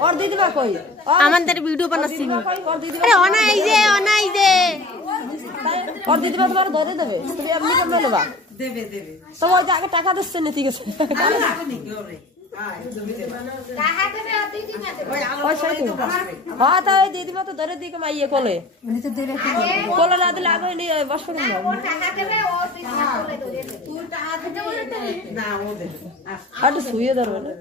और दीदी बा कोई আমাদের ভিডিও বানাচ্ছি আরে অনাই যে और दीदी बा তোমার ধরে দেবে তুমি এমনি কেমন নেবা দেবে তো ওই যে আগে টাকা দিচ্ছে না ঠিক আছে हाँ तो दीदी तो धरे दी कमाइए कोले कोले ना दिले आगे नहीं बस कर ना हट सुइए दर वाले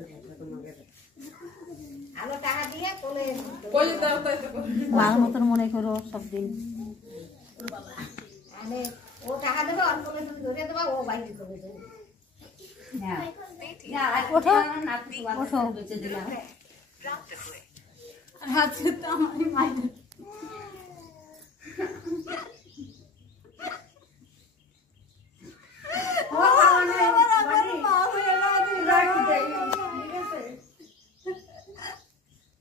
मार मतन मने करो सब दिन वो टाका देबे और कोले तुम धरे देबा वो बाइक देबे उठो उठो बेचे दिला हाथ से तो हमारी माई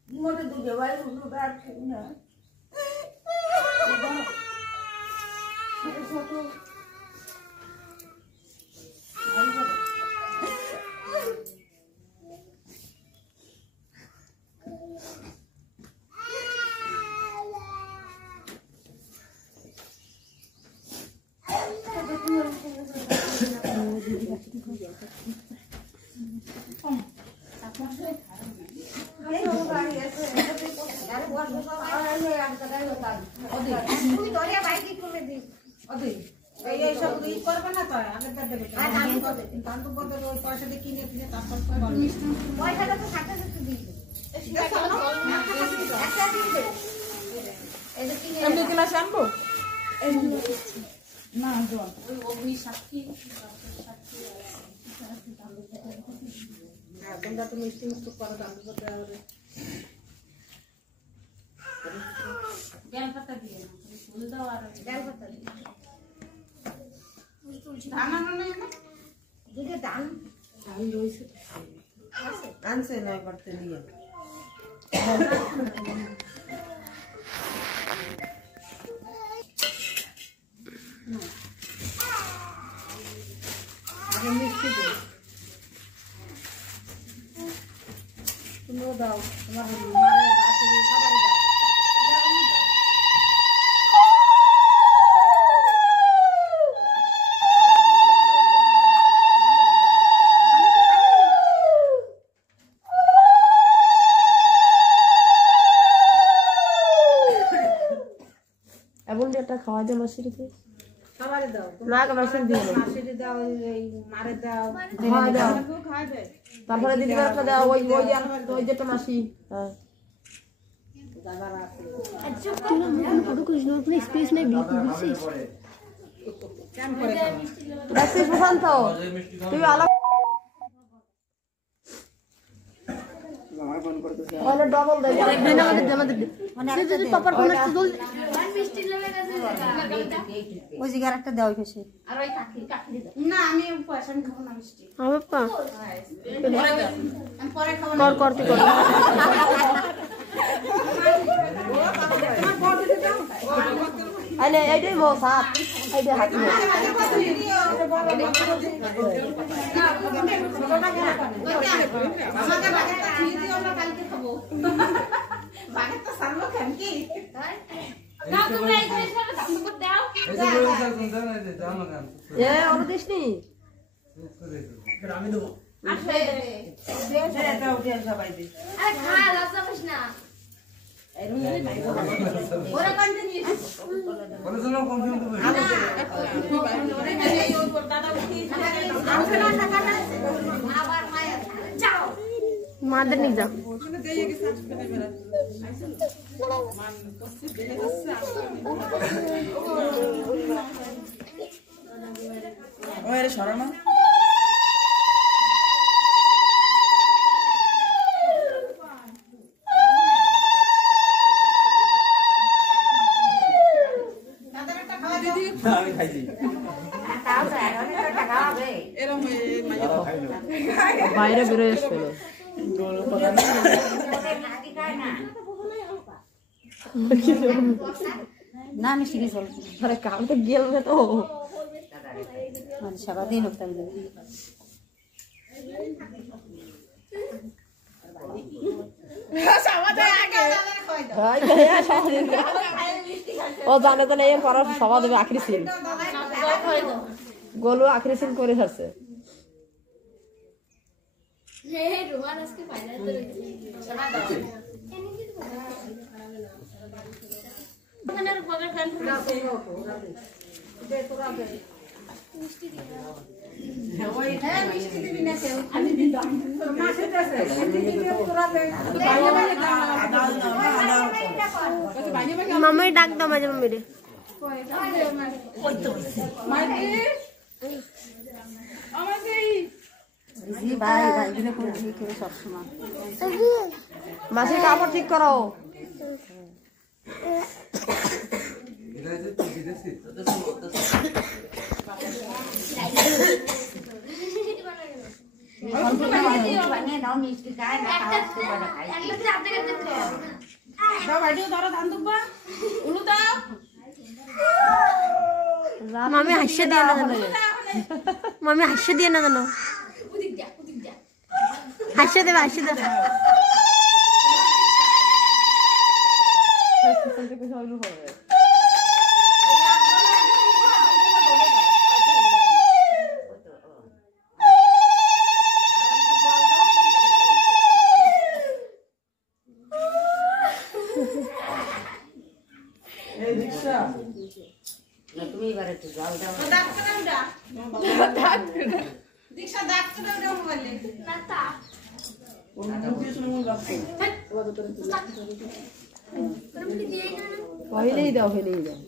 मोटे दूध वाले दूध बैठ ना नहीं पड़ते लिए आगे मिक्सी दो तुम लोग दाओ तुम्हारे बात से खबर दाओ खावा दे मछली के खावा दाओ ना का मछली दियो दाओ मारे दाओ खा दाओ खा दे তারপরে দিদি বারটা দাও ওই ওই যেটা মাসি হ্যাঁ দাদারা আচ্ছা তুই না ফটো করিস না প্লিজ স্পেস নাই বুঝছিস কেন করে রাসি প্রশান্ত তুই আলাদা আমার ফোন করতেছ ওলে ডাবল দে দেন আমাদের মানে তুই টপার কোন একটা দল মিষ্টি লেবে গেছে ওই জিগার একটা দাও কেসে আর ওই কাকি দাও না আমি পয়সা খাবো না মিষ্টি হ্যাঁ বাবা আমি পরে খাবো না কর তুই কর আলে এইটাই মো সাত এইটা হাত মে আমাকে বাগেটা দিও না কালকে খাবো বাগেটা সারবো কেন কি না তুমি এই জিনিসটা দাম করে দাও এই দাও না কেন এ ওর দিসনি আমি দেব আসে দে দাও দে সবাই দে আরে খা লজ্জা করিস না ওরা কন্টিনিউ বলে শোনো কনফার্ম করবে আবার মায়া যাও মাদের নিয়ে যাও ওরে সরানো আমি খাইছি তাও যায় অনেক টাকা হবে এরকম বাইরে বের হয়ে আসলো গোল পড়া না নাকি খায় না না মিষ্টি খেয়ে চল আরে কাল তো গেলবে তো মানে সারাদিন হতাম ও জানে তো এর পর সভা দেবে আখরি সিল গোলু আখরি সিল করে ছাড়ছে মামাই ডাক দাও মাঝে মাঝে ভাই ভাই গুলো করে সবসময় মাসির কাপড় ঠিক করো মিষ্টি খায় না মামি হাসিয়ে দিয়ে না জানো মামি হাসিয়ে দিয়ে না জানো হাসিয়ে দেবে হাসিয়ে দেবে তুমি এবার একটু জল দাও হইলেই দাও হইলেই দাও